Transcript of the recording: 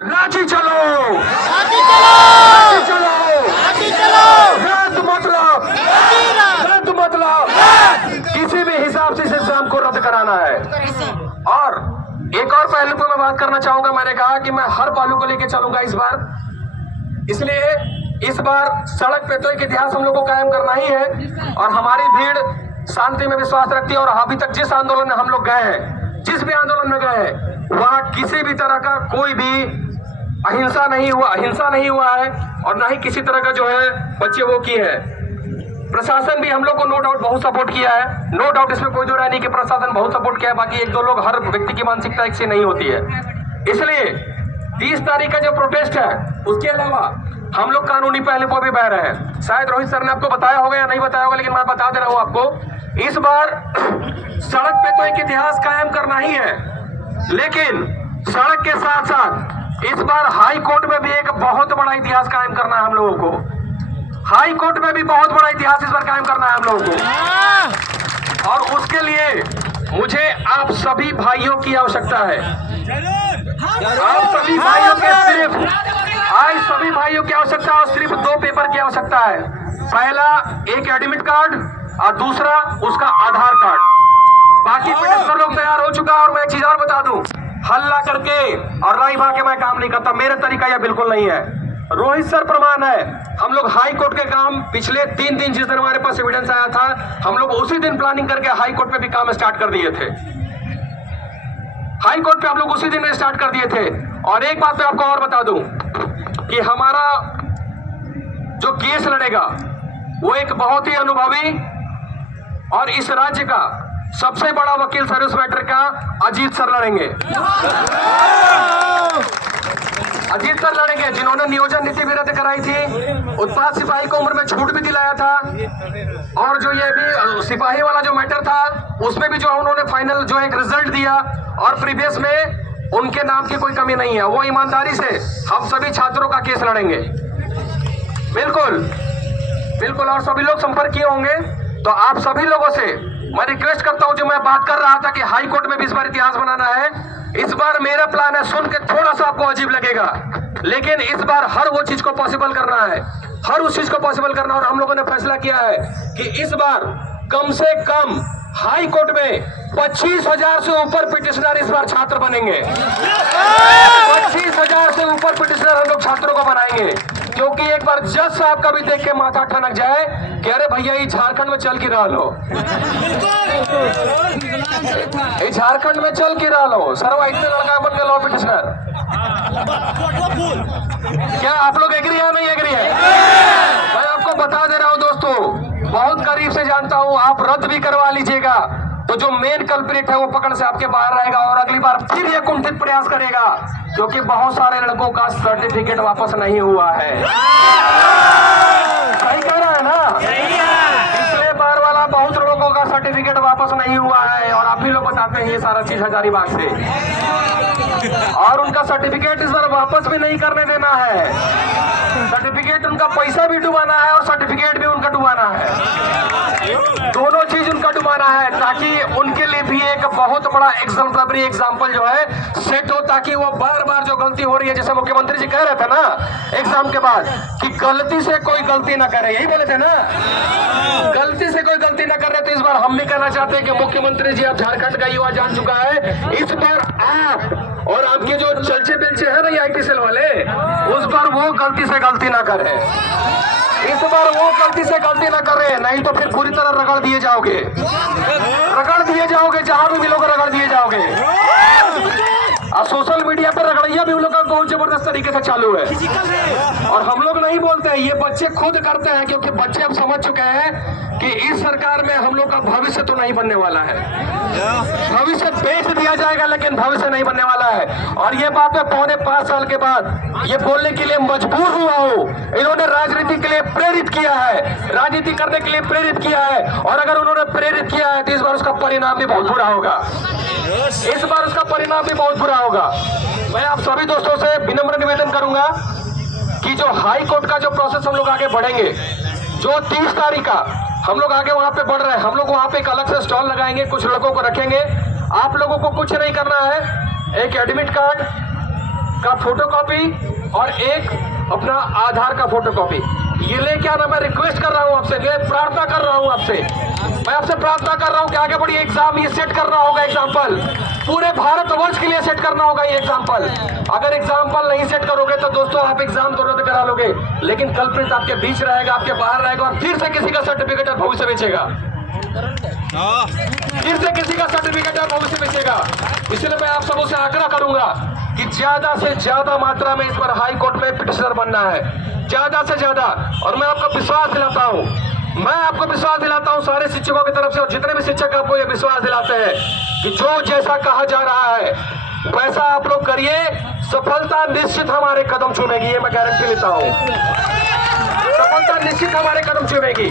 रांची चलो, रांची चलो, रांची चलो, रांची चलो, रद्द मतलब किसी भी हिसाब से इस एग्जाम को रद्द कराना है। और एक और पहलू पर मैं बात करना चाहूंगा। मैंने कहा कि मैं हर पहलू को लेकर चलूंगा इस बार, इसलिए इस बार सड़क पे तो एक इतिहास हम लोग को कायम करना ही है। और हमारी भीड़ शांति में विश्वास रखती है और अभी तक जिस आंदोलन में हम लोग गए हैं, जिस भी आंदोलन में गए हैं, वहां किसी भी तरह का कोई भी अहिंसा नहीं हुआ है और ना ही किसी तरह का जो है बच्चे वो की है। प्रशासन भी हम लोग को नो डाउट बहुत सपोर्ट किया है, नो डाउट इसमें कोई दो राय नहीं कि प्रशासन बहुत सपोर्ट किया है। बाकी एक दो लोग, हर व्यक्ति की मानसिकता एक से नहीं होती है। इसलिए 30 तारीख का जो प्रोटेस्ट है, उसके अलावा हम लोग कानूनी पहलू पर भी बह रहे हैं। शायद रोहित सर ने आपको बताया होगा या नहीं बताया होगा, लेकिन मैं बता दे रहा हूं आपको। इस बार सड़क पे तो एक इतिहास कायम करना ही है, लेकिन सड़क के साथ साथ इस बार हाई कोर्ट में भी एक बहुत बड़ा इतिहास कायम करना है हम लोगों को। हाई कोर्ट में भी बहुत बड़ा इतिहास इस बार कायम करना है हम लोगों को। और उसके लिए मुझे आप सभी भाइयों की आवश्यकता है। आप सभी भाइयों के सभी भाइयों की आवश्यकता और सिर्फ 2 पेपर की आवश्यकता है। पहला एक एडमिट कार्ड और दूसरा उसका आधार कार्ड। बाकी पिटिशनर लोग तैयार हो चुका। और मैं एक चीज और बता दूं, हल्ला करके और राई भा के मैं काम नहीं करता, मेरा तरीका यह बिल्कुल नहीं है। रोहित सर प्रमाण है। हम लोग हाई कोर्ट के काम पिछले 3 दिन, जिस दिन हमारे पास एविडेंस आया था, हम लोग उसी दिन प्लानिंग करके हाई कोर्ट पे भी काम स्टार्ट कर दिए थे। हाई कोर्ट पे आप लोग उसी दिन स्टार्ट कर दिए थे। और एक बात मैं आपको और बता दूं कि हमारा जो केस लड़ेगा वो एक बहुत ही अनुभवी और इस राज्य का सबसे बड़ा वकील सर्विस मैटर का अजीत सर लड़ेंगे। अजीत सर लड़ेंगे, जिन्होंने नियोजन नीति भी रद्द कराई थी, उत्पाद सिपाही को उम्र में छूट भी दिलाया था, और जो ये भी सिपाही वाला जो मैटर था उसमें भी जो उन्होंने फाइनल जो एक रिजल्ट दिया, और प्रीवियस में उनके नाम की कोई कमी नहीं है। वो ईमानदारी से हम सभी छात्रों का केस लड़ेंगे। बिल्कुल बिल्कुल। और सभी लोग संपर्क किए होंगे, तो आप सभी लोगों से मैं रिक्वेस्ट करता हूं, जो मैं बात कर रहा था कि हाई कोर्ट में भी इस बार इतिहास बनाना है, इस बार मेरा प्लान है, सुन के थोड़ा सा आपको अजीब लगेगा, लेकिन इस बार हर वो चीज को पॉसिबल करना है, हर उस चीज को पॉसिबल करना। और हम लोगों ने फैसला किया है कि इस बार कम से कम हाई कोर्ट में 25,000 से ऊपर पिटिशनर इस बार छात्र बनेंगे। 25,000 से ऊपर पिटिशनर हम लोग छात्रों को बनाएंगे, क्योंकि एक बार जज साहब का भी देख के माथा ठनक जाए कि अरे भैया ये झारखंड में चल की रहा लो, ये झारखंड में चल की रहा लो, सरवा इतने लड़का बन गए लॉ पिटिशनर। क्या आप लोग एग्री है नहीं एग्री है? मैं आपको बता दे रहा हूं दोस्तों, बहुत करीब से जानता हूं। आप रद्द भी करवा लीजिएगा तो जो मेन कल्प्रिट है वो पकड़ से आपके बाहर रहेगा, और अगली बार फिर ये कुंठित प्रयास करेगा, क्योंकि बहुत सारे लड़कों का सर्टिफिकेट वापस नहीं हुआ है। सही कह रहा है ना? पिछले बार वाला बहुत लोगों का सर्टिफिकेट वापस नहीं हुआ है, और आप ही लोग बताते हैं ये सारा चीज हजारीबाग से, और उनका सर्टिफिकेट इस बार वापस भी नहीं करने देना है। सर्टिफिकेट उनका पैसा भी डुबाना है और सर्टिफिकेट भी उनका डुबाना है, दोनों चीज उनका डुबाना है, ताकि उनके लिए भी एक बहुत बड़ा एग्जाम्पलरी एग्जाम्पल जो है सेट हो, ताकि वो बार बार जो गलती हो रही है, जैसे मुख्यमंत्री जी कह रहे थे ना एग्जाम के बाद कि गलती से कोई गलती ना करे, यही बोले थे ना, गलती से कोई गलती ना कर रहे। तो इस बार हम भी कहना चाहते हैं कि मुख्यमंत्री जी, अब झारखंड का युवा जान चुका है, इस बार आप और आपके जो चलचे बिलचे है ना आईटी सेल वाले, उस बार वो गलती से गलती ना करे, इस बार वो गलती से गलती ना करे, नहीं तो फिर पूरी तरह रगड़ दिए जाओगे, जहां भी मिलोगे रगड़ दिए जाओगे। और सोशल मीडिया पर रगड़िया भी उन लोग का बहुत जबरदस्त तरीके से चालू है, और हम लोग नहीं बोलते हैं, ये बच्चे खुद करते हैं, क्योंकि बच्चे अब समझ चुके हैं कि इस सरकार में हम लोग का भविष्य तो नहीं बनने वाला है। भविष्य बेच दिया जाएगा, लेकिन भविष्य नहीं बनने वाला है। और ये बात मैं 4.5 साल के बाद ये बोलने के लिए मजबूर हुआ हूँ। इन्होंने राजनीति के लिए प्रेरित किया है, राजनीति करने के लिए प्रेरित किया है, और अगर उन्होंने प्रेरित किया है तो इस बार उसका परिणाम भी बहुत बुरा होगा, इस बार उसका परिणाम भी बहुत बुरा होगा। मैं आप सभी दोस्तों से विनम्र निवेदन करूंगा कि जो हाई कोर्ट का जो प्रोसेस हम लोग आगे बढ़ेंगे, जो 30 तारीख का हम लोग आगे वहां पे बढ़ रहे हैं, हम लोग वहां पे एक अलग से स्टॉल लगाएंगे, कुछ लड़कों को रखेंगे। आप लोगों को कुछ नहीं करना है, एक एडमिट कार्ड का फोटोकॉपी और एक अपना आधार का फोटोकॉपी ये लेके आना। मैं रिक्वेस्ट कर रहा हूं आपसे, ये प्रार्थना कर रहा हूं आपसे, मैं आपसे प्रार्थना कर रहा हूं कि आगे बढ़िए। एग्जाम ये सेट करना होगा, एग्जाम्पल पूरे भारतवर्ष के लिए सेट करना होगा ये एग्जाम्पल। अगर एग्जाम्पल नहीं सेट करोगे तो दोस्तों आप एग्जाम तो रद्द करा लोगे, लेकिन कल्प्रिट आपके बीच रहेगा, आपके बाहर रहेगा और फिर से किसी का सर्टिफिकेट आप भविष्य बेचेगा, फिर से किसी का सर्टिफिकेट आप भविष्य बेचेगा। इसलिए मैं आप सबों से आग्रह करूंगा कि ज्यादा से ज्यादा मात्रा में इस पर हाई कोर्ट में पिटिशनर बनना है, ज्यादा से ज्यादा। और मैं आपको विश्वास दिलाता हूं, मैं आपको विश्वास दिलाता हूं सारे शिक्षकों की तरफ से, और जितने भी शिक्षक आपको ये विश्वास दिलाते हैं कि जो जैसा कहा जा रहा है वैसा आप लोग करिए, सफलता निश्चित हमारे कदम चूमेगी, ये मैं गारंटी लेता हूं। सफलता निश्चित हमारे कदम चूमेगी।